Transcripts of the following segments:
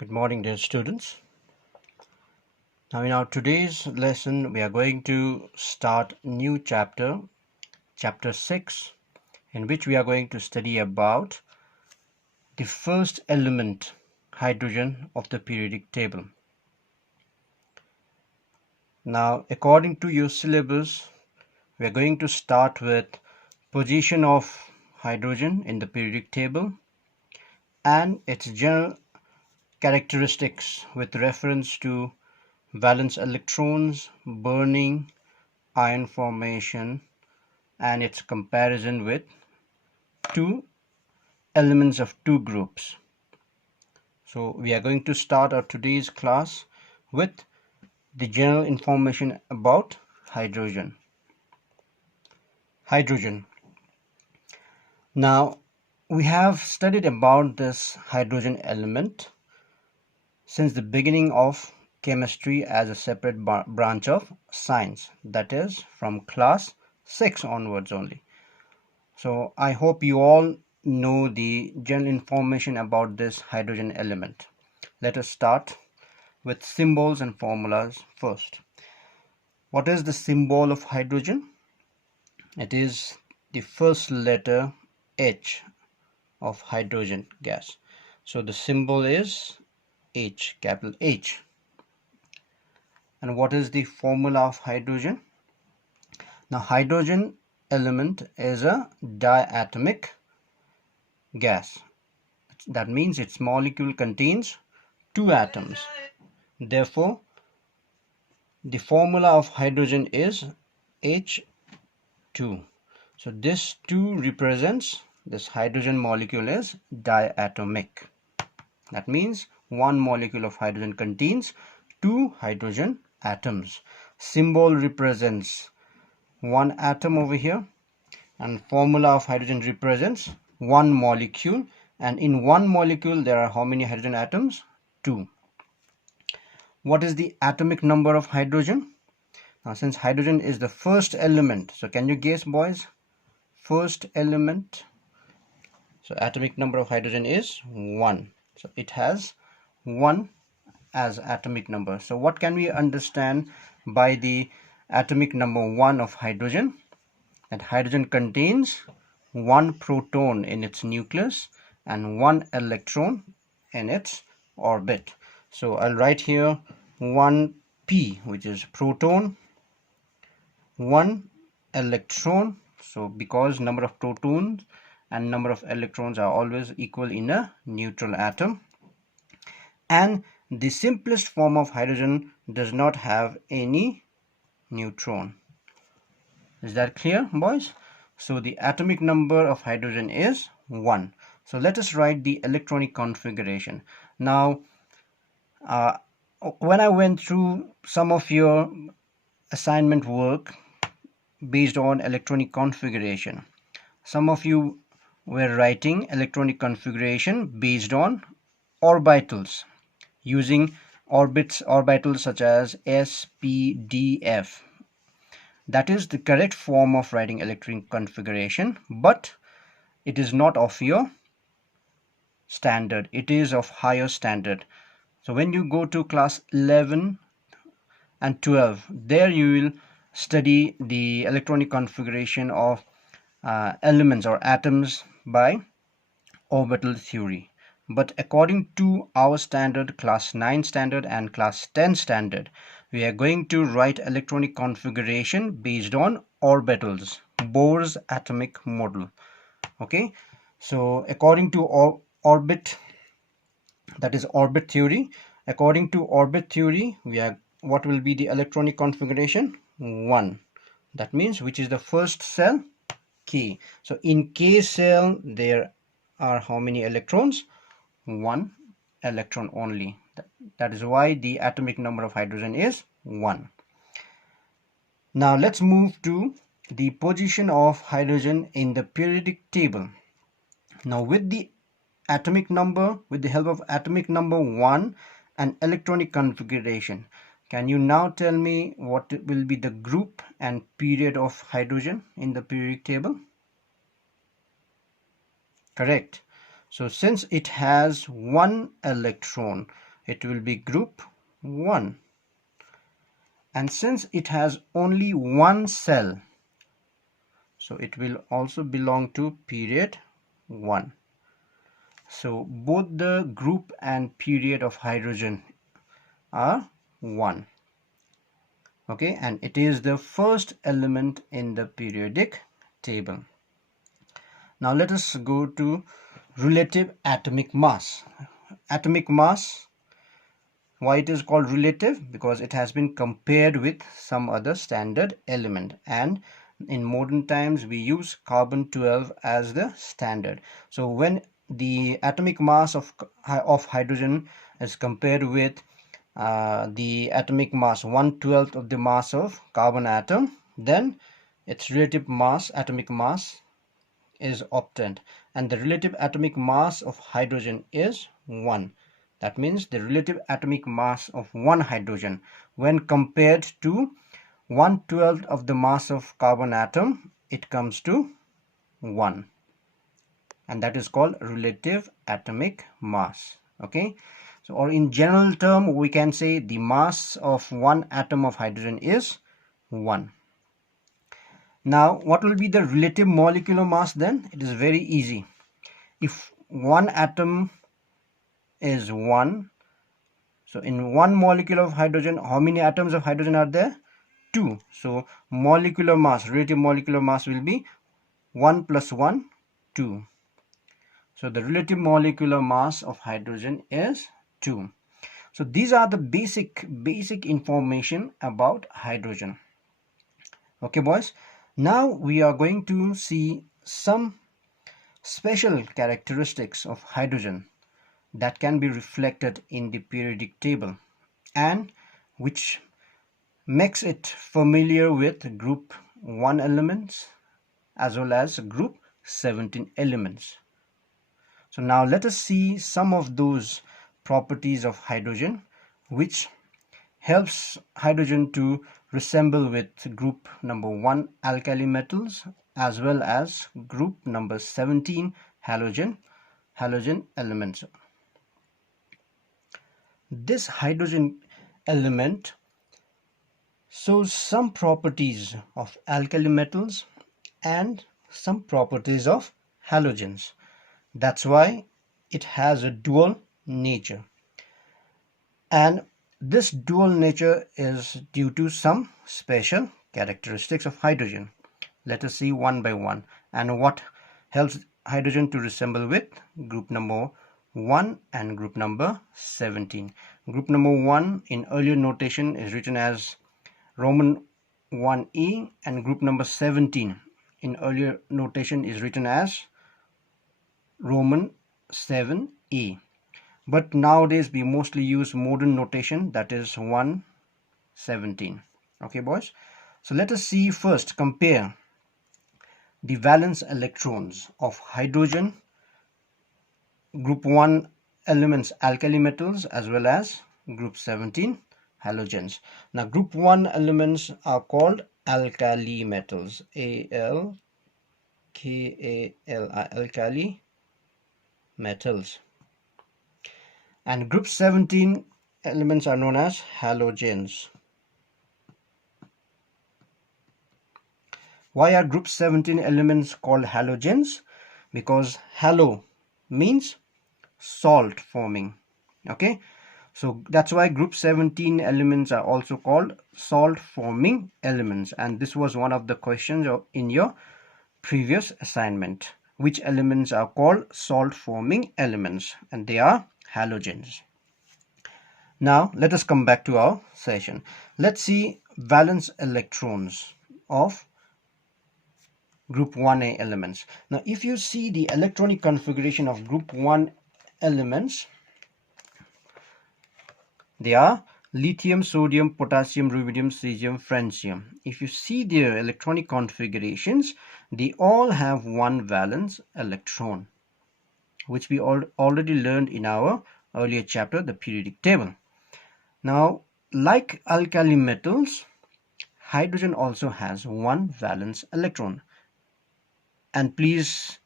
Good morning, dear students. Now, in our today's lesson, we are going to start new chapter 6, in which we are going to study about the first element, hydrogen, of the periodic table. Now, according to your syllabus, we are going to start with position of hydrogen in the periodic table and its general characteristics with reference to valence electrons, burning, ion formation, and its comparison with two elements of two groups. So we are going to start our today's class with the general information about hydrogen. Hydrogen. Now we have studied about this hydrogen element since the beginning of chemistry as a separate branch of science, that is from class 6 onwards only. So I hope you all know the general information about this hydrogen element. Let us start with symbols and formulas first. What is the symbol of hydrogen? It is the first letter H of hydrogen gas. So the symbol is H, capital H. And what is the formula of hydrogen? Now, hydrogen element is a diatomic gas. That means its molecule contains two atoms. Therefore, the formula of hydrogen is H2. So this 2 represents this hydrogen molecule is diatomic. That means one molecule of hydrogen contains two hydrogen atoms. Symbol represents one atom over here, and formula of hydrogen represents one molecule, and in one molecule there are how many hydrogen atoms? 2. What is the atomic number of hydrogen? Now, since hydrogen is the first element, so can you guess, boys? First element. So atomic number of hydrogen is 1. So it has 1 as atomic number. So what can we understand by the atomic number 1 of hydrogen? That hydrogen contains 1 proton in its nucleus and 1 electron in its orbit. So I'll write here 1p, which is proton, 1 electron. So because number of protons and number of electrons are always equal in a neutral atom, and the simplest form of hydrogen does not have any neutron. Is that clear, boys? So the atomic number of hydrogen is 1. So let us write the electronic configuration. Now, when I went through some of your assignment work based on electronic configuration, some of you were writing electronic configuration based on orbitals, using orbitals such as S, P, D, F. That is the correct form of writing electronic configuration, but it is not of your standard. It is of higher standard. So when you go to class 11 and 12, there you will study the electronic configuration of elements or atoms by orbital theory. But according to our standard, class 9 standard and class 10 standard, we are going to write electronic configuration based on orbitals, Bohr's atomic model. Okay, so according to orbit, that is orbit theory, according to orbit theory, what will be the electronic configuration? 1. That means which is the first cell? K. So in K cell there are how many electrons? 1 electron only. That is why the atomic number of hydrogen is 1. Now let's move to the position of hydrogen in the periodic table. Now with the help of atomic number 1 and electronic configuration, can you now tell me what will be the group and period of hydrogen in the periodic table? Correct. So since it has 1 electron, it will be group 1. And since it has only one cell, so it will also belong to period 1. So both the group and period of hydrogen are 1. Okay, and it is the first element in the periodic table. Now let us go to relative atomic mass. Atomic mass, why it is called relative? Because it has been compared with some other standard element, and in modern times we use carbon 12 as the standard. So when the atomic mass of hydrogen is compared with the atomic mass 1/12 of the mass of carbon atom, then its relative mass, atomic mass, is obtained, and the relative atomic mass of hydrogen is 1. That means the relative atomic mass of one hydrogen when compared to 1/12 of the mass of carbon atom, it comes to 1, and that is called relative atomic mass. Okay, so, or in general term, we can say the mass of one atom of hydrogen is 1. Now what will be the relative molecular mass then? It is very easy. If one atom is 1, so in one molecule of hydrogen, how many atoms of hydrogen are there? 2. So molecular mass, relative molecular mass will be 1 plus 1, 2. So the relative molecular mass of hydrogen is 2. So these are the basic information about hydrogen. Okay boys, now we are going to see some special characteristics of hydrogen that can be reflected in the periodic table and which makes it familiar with group 1 elements as well as group 17 elements. So now let us see some of those properties of hydrogen which helps hydrogen to resemble with group number 1 alkali metals as well as group number 17 halogen elements. This hydrogen element shows some properties of alkali metals and some properties of halogens. That's why it has a dual nature, and this dual nature is due to some special characteristics of hydrogen. Let us see one by one and what helps hydrogen to resemble with group number 1 and group number 17. Group number 1 in earlier notation is written as Roman 1e, and group number 17 in earlier notation is written as Roman 7e. But nowadays we mostly use modern notation, that is 117. Okay boys, so let us see first, compare the valence electrons of hydrogen group 1 elements alkali metals as well as group 17 halogens. Now group 1 elements are called alkali metals, ALKALI, alkali metals, and group 17 elements are known as halogens. Why are group 17 elements called halogens? Because halo means salt forming. Okay, so that's why group 17 elements are also called salt forming elements, and this was one of the questions in your previous assignment. Which elements are called salt forming elements? And they are halogens. Now let us come back to our session. Let's see valence electrons of group 1a elements. Now if you see the electronic configuration of group 1 elements, they are lithium, sodium, potassium, rubidium, cesium, francium. If you see their electronic configurations, they all have one valence electron, which we already learned in our earlier chapter, the periodic table. Now, like alkali metals, hydrogen also has one valence electron. And please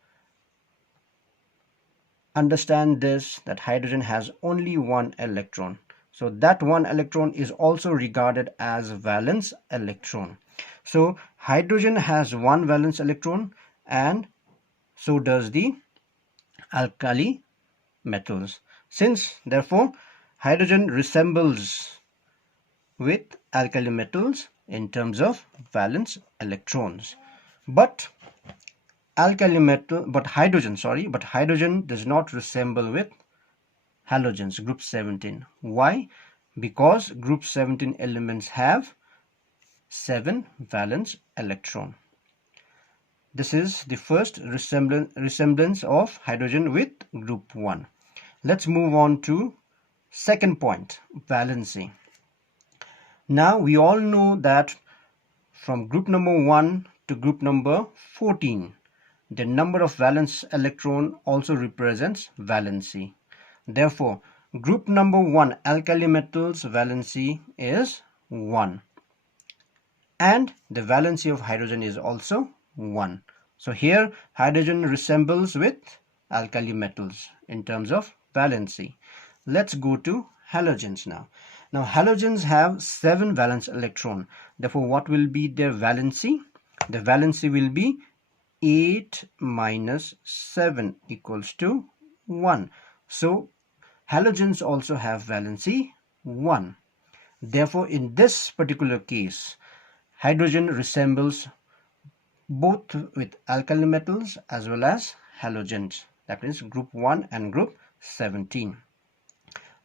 understand this, that hydrogen has only one electron. So that one electron is also regarded as valence electron. So hydrogen has one valence electron, and so does the alkali metals. Since therefore hydrogen resembles with alkali metals in terms of valence electrons, but hydrogen does not resemble with halogens, group 17. Why? Because group 17 elements have 7 valence electron. This is the first resemblance of hydrogen with group 1. Let's move on to second point, valency. Now we all know that from group number 1 to group number 14, the number of valence electron also represents valency. Therefore, group number 1 alkali metals valency is 1, and the valency of hydrogen is also 1. So here hydrogen resembles with alkali metals in terms of valency. Let's go to halogens now. Now halogens have 7 valence electron. Therefore, what will be their valency? The valency will be 8 minus 7 equals to 1. So halogens also have valency 1. Therefore, in this particular case, hydrogen resembles both with alkali metals as well as halogens. That means group 1 and group 17.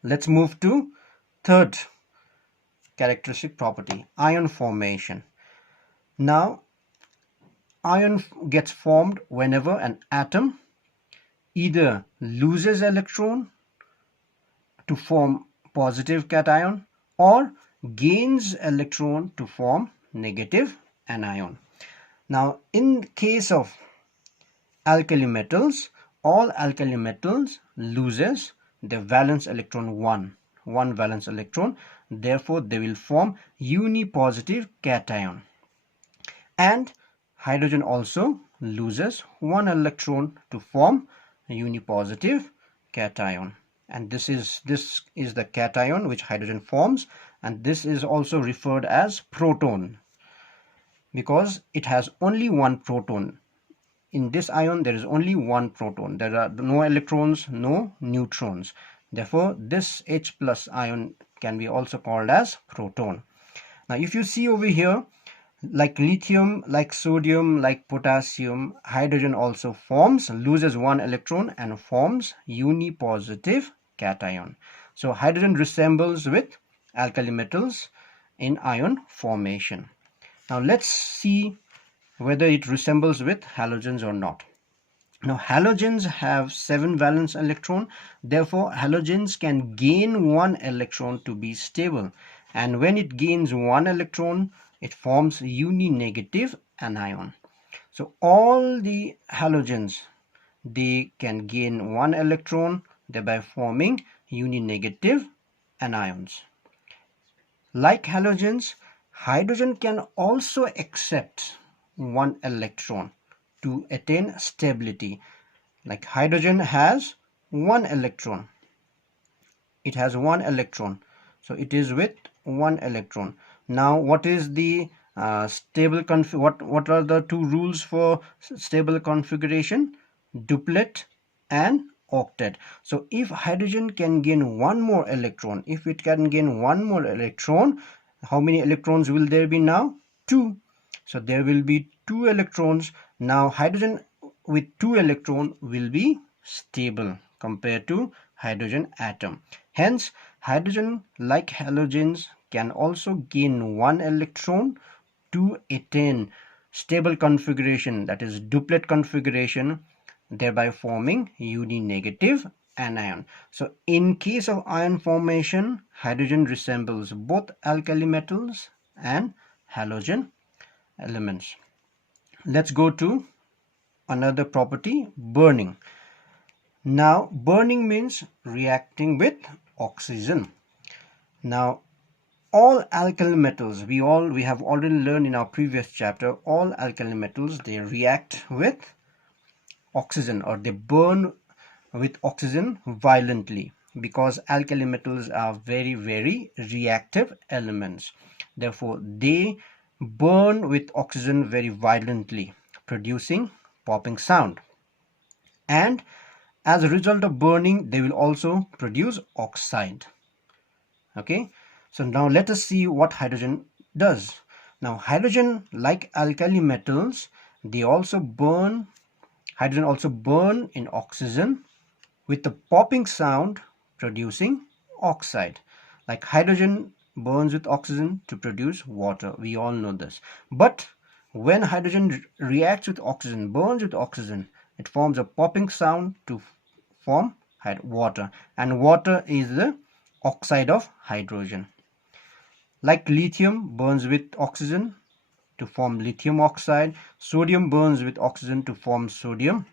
Let's move to third characteristic property, ion formation. Now, ion gets formed whenever an atom either loses electron to form positive cation or gains electron to form negative anion. Now, in case of alkali metals, all alkali metals loses the valence electron 1 valence electron. Therefore, they will form unipositive cation. And hydrogen also loses 1 electron to form a unipositive cation. And this is the cation which hydrogen forms, and this is also referred as proton, because it has only one proton. In this ion there is only one proton. There are no electrons, no neutrons. Therefore, this H plus ion can be also called as proton. Now, if you see over here, like lithium, like sodium, like potassium, hydrogen also loses 1 electron and forms unipositive cation. So hydrogen resembles with alkali metals in ion formation. Now let's see whether it resembles with halogens or not. Now halogens have 7 valence electron. Therefore, halogens can gain 1 electron to be stable. And when it gains 1 electron, it forms uni-negative anion. So all the halogens, they can gain 1 electron, thereby forming uni-negative anions. Like halogens, hydrogen can also accept 1 electron to attain stability. Like hydrogen has 1 electron. It has 1 electron. So it is with 1 electron. Now what is the stable what are the 2 rules for stable configuration? Duplet and octet. So if hydrogen can gain 1 more electron, how many electrons will there be now? 2. So there will be 2 electrons. Now hydrogen with 2 electrons will be stable compared to hydrogen atom. Hence, hydrogen, like halogens, can also gain 1 electron to attain stable configuration, that is duplet configuration, thereby forming uni-negative anion. So in case of ion formation, hydrogen resembles both alkali metals and halogen elements. Let's go to another property, burning. Now burning means reacting with oxygen. Now all alkali metals, we have already learned in our previous chapter, all alkali metals, they react with oxygen, or they burn with oxygen violently, because alkali metals are very, very reactive elements. Therefore, they burn with oxygen very violently, producing popping sound. And as a result of burning, they will also produce oxide. Okay, so now let us see what hydrogen does. Now, hydrogen, like alkali metals, they also burn, hydrogen also burn in oxygen with the popping sound, producing oxide. Like hydrogen burns with oxygen to produce water, we all know this. But when hydrogen reacts with oxygen, burns with oxygen, it forms a popping sound to form water, and water is the oxide of hydrogen. Like lithium burns with oxygen to form lithium oxide, sodium burns with oxygen to form sodium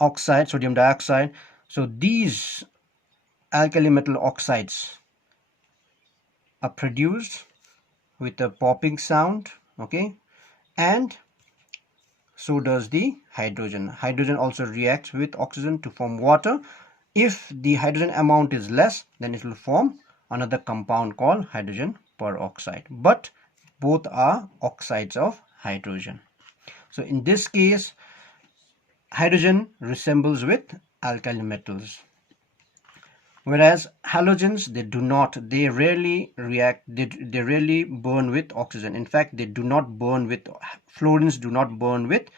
oxide, sodium dioxide. So these alkali metal oxides are produced with a popping sound, okay, and so does the hydrogen. Hydrogen also reacts with oxygen to form water. If the hydrogen amount is less, then it will form another compound called hydrogen peroxide. But both are oxides of hydrogen. So in this case, hydrogen resembles with alkali metals. Whereas halogens, they rarely react, they rarely burn with oxygen. In fact, they do not burn with, fluorines do not burn with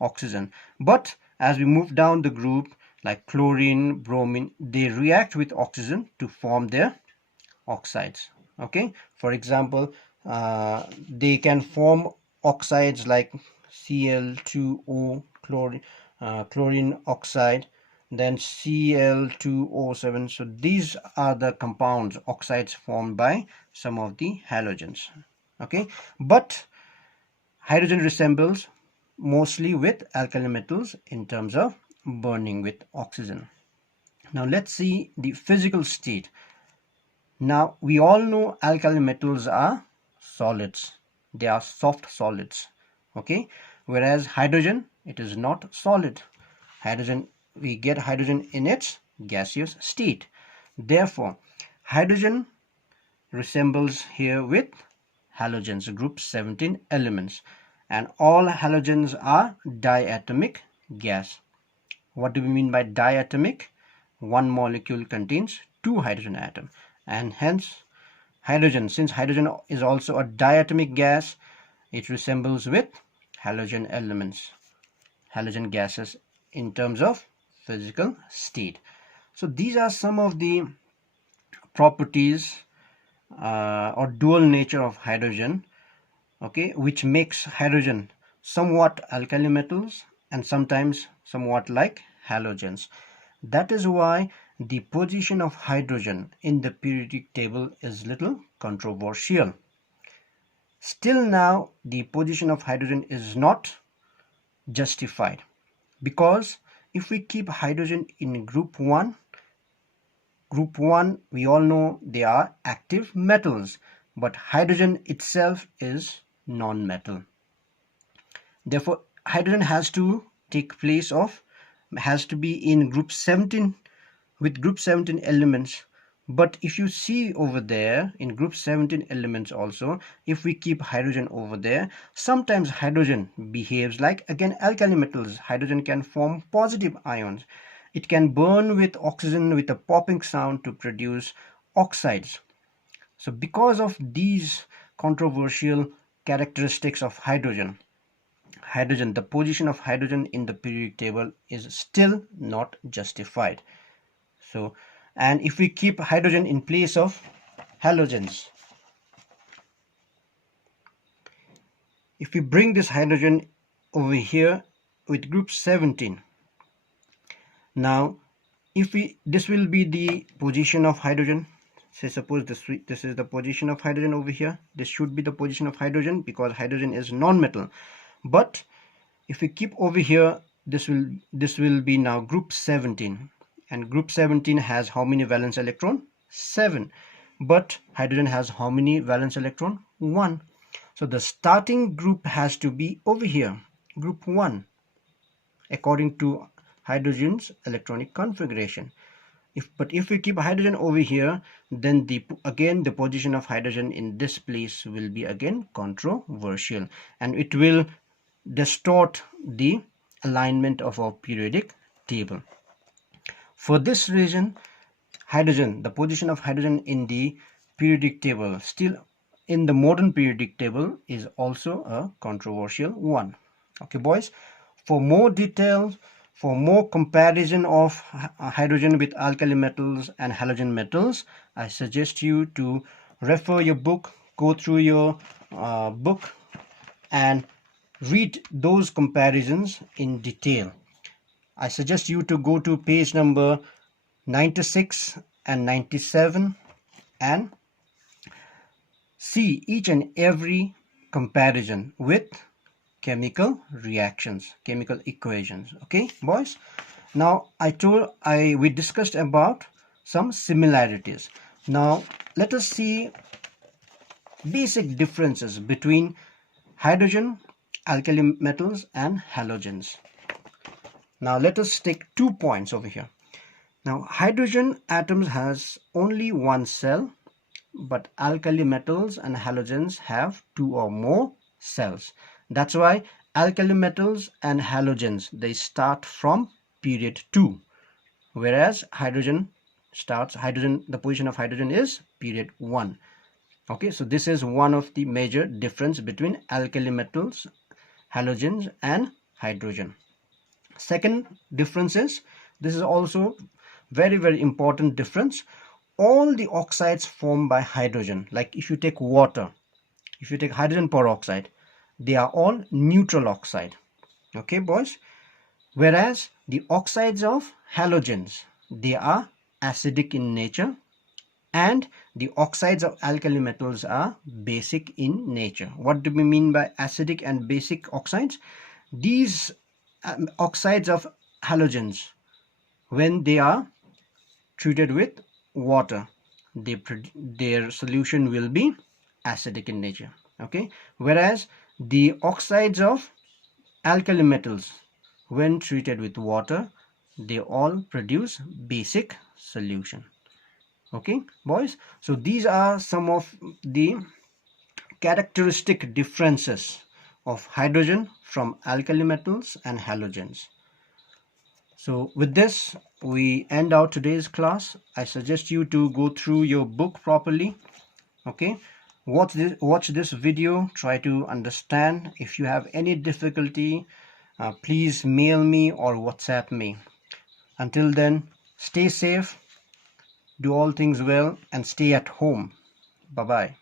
oxygen. But as we move down the group, like chlorine, bromine, they react with oxygen to form their oxides. Okay, for example, they can form oxides like Cl2O, chlorine oxide, then Cl2O7. So these are the compounds, oxides formed by some of the halogens. Okay, but hydrogen resembles mostly with alkali metals in terms of burning with oxygen. Now let's see the physical state. Now we all know alkali metals are solids, they are soft solids, okay, whereas hydrogen, it is not solid. Hydrogen, we get hydrogen in its gaseous state. Therefore, hydrogen resembles here with halogens, group 17 elements, and all halogens are diatomic gas. What do we mean by diatomic? One molecule contains two hydrogen atoms, and hence hydrogen, since hydrogen is also a diatomic gas, it resembles with halogen elements, halogen gases in terms of physical state. So these are some of the properties or dual nature of hydrogen, okay, which makes hydrogen somewhat alkali metals and sometimes somewhat like halogens. That is why the position of hydrogen in the periodic table is little controversial. Still now, the position of hydrogen is not justified, because if we keep hydrogen in group 1, we all know they are active metals, but hydrogen itself is non-metal. Therefore, hydrogen has to be in group 17 with group 17 elements. But if you see over there in group 17 elements also, if we keep hydrogen over there, sometimes hydrogen behaves like, again, alkali metals. Hydrogen can form positive ions. It can burn with oxygen with a popping sound to produce oxides. So because of these controversial characteristics of hydrogen, the position of hydrogen in the periodic table is still not justified. So, and if we keep hydrogen in place of halogens, if we bring this hydrogen over here with group 17, now this will be the position of hydrogen. Say suppose this is the position of hydrogen over here. This should be the position of hydrogen because hydrogen is non-metal. But if we keep over here, this will be now group 17, and group 17 has how many valence electron? 7. But hydrogen has how many valence electron? 1. So the starting group has to be over here, group 1, according to hydrogen's electronic configuration. But if we keep hydrogen over here, then again the position of hydrogen in this place will be again controversial, and it will distort the alignment of our periodic table. For this reason, the position of hydrogen in the periodic table, still in the modern periodic table, is also a controversial one. Okay, boys, for more details, for more comparison of hydrogen with alkali metals and halogen metals, I suggest you to refer your book, go through your book and read those comparisons in detail. I suggest you to go to page number 96 and 97 and see each and every comparison with chemical reactions, chemical equations. Okay, boys. Now we discussed about some similarities. Now let us see basic differences between hydrogen, alkali metals and halogens. Now let us take 2 points over here. Now hydrogen atoms has only one cell, but alkali metals and halogens have 2 or more cells. That's why alkali metals and halogens, they start from period 2, whereas the position of hydrogen is period 1. Okay, so this is one of the major difference between alkali metals, halogens and hydrogen. Second difference is, this is also very important difference, all the oxides formed by hydrogen, like if you take water, if you take hydrogen peroxide, they are all neutral oxide. Okay, boys, whereas the oxides of halogens, they are acidic in nature, and the oxides of alkali metals are basic in nature. What do we mean by acidic and basic oxides? These oxides of halogens, when they are treated with water, their solution will be acidic in nature. Okay, whereas the oxides of alkali metals, when treated with water, they all produce basic solution. Okay, boys, so these are some of the characteristic differences of hydrogen from alkali metals and halogens. So with this, we end our today's class. I suggest you to go through your book properly. Okay, watch this video, try to understand. If you have any difficulty, please mail me or WhatsApp me. Until then, stay safe, do all things well, and stay at home. Bye bye.